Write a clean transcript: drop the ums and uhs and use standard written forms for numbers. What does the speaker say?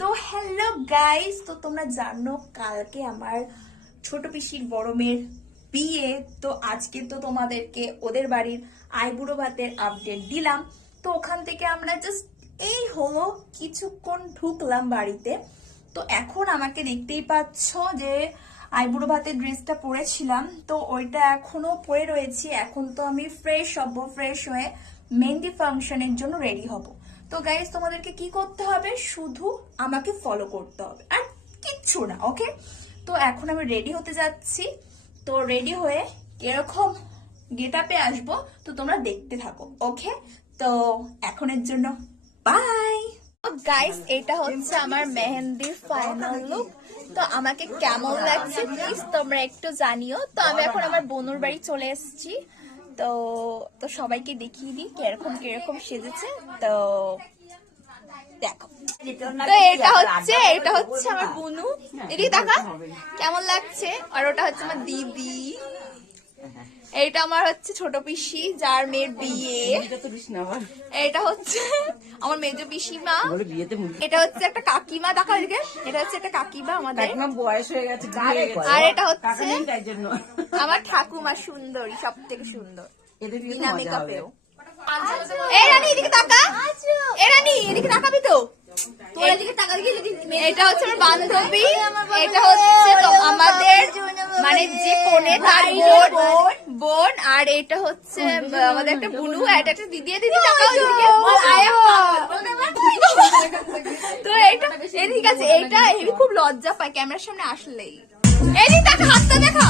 তো hello guys, তো তোমরা জানো কালকে আমার ছোট পিসির বড় মেয়ের বিয়ে। তো আজকে তো তোমাদেরকে ওদের বাড়ির আইবুড়ো ভাতের আপডেট দিলাম। তো ওখান থেকে আমরা জাস্ট এই হলো কিছুক্ষণ ঢুকলাম বাড়িতে। তো এখন আমাকে দেখতেই পাচ্ছ যে আইবুড়ো ভাতের ড্রেসটা পরেছিলাম, তো ওইটা এখনো পরে রয়েছি। এখন তো আমি ফ্রেশ হব, ফ্রেশ হয়ে মেহেন্দি ফাংশনের জন্য রেডি হব। তো গাইস, তোমাদেরকে কি করতে হবে, শুধু আমাকে ফলো করতে হবে আর কিচ্ছু না, ওকে? তো এখন আমি রেডি হতে যাচ্ছি। তো রেডি হয়ে এরকম গেট আপে আসবো, তো তোমরা দেখতে থাকো, ওকে? তো এখনের জন্য বাই। গাইস, এটা হচ্ছে আমার মেহেন্দির ফাইনাল লুক। তো আমাকে কেমন লাগছে প্লিজ তোমরা একটু জানিও। তো আমি এখন আমার বোনুর বাড়ি চলে এসেছি। তো তো সবাইকে দেখিয়ে দিই কিরকম কিরকম সেজেছে। তো দেখো, তো এটা হচ্ছে আমার বোনু, এদিকে দেখা কেমন লাগছে। আর ওটা হচ্ছে আমার দিদি, এটা আমার হচ্ছে ছোট পিসি যার মেয়ের বিয়ে। এটা হচ্ছে আমার মেজো পিসিমা। এটা হচ্ছে একটা কাকিমা, দেখা এদিকে, এটা হচ্ছে একটা কাকিমা আমাদের, বয়স হয়ে গেছে। আর এটা হচ্ছে আমার ঠাকুমা, সুন্দরী, সব থেকে সুন্দর, বিনা মেকআপেও। এই রানী এদিকে তাকা, এই রানী এদিকে তাকাবি তো। এটা হচ্ছে আমার বান্ধবী, এটা হচ্ছে আমাদের মানে যে কোণে তার বোন, আর এটা হচ্ছে আমাদের একটা বুনু, এটা একটা দিদি। দিদি তাকাও এদিকে। তো এইটা এদিকে আছে, এইটা হেবি খুব লজ্জা পায় ক্যামেরার সামনে আসলেই। এদিকে তাকা, হাতটা দেখা।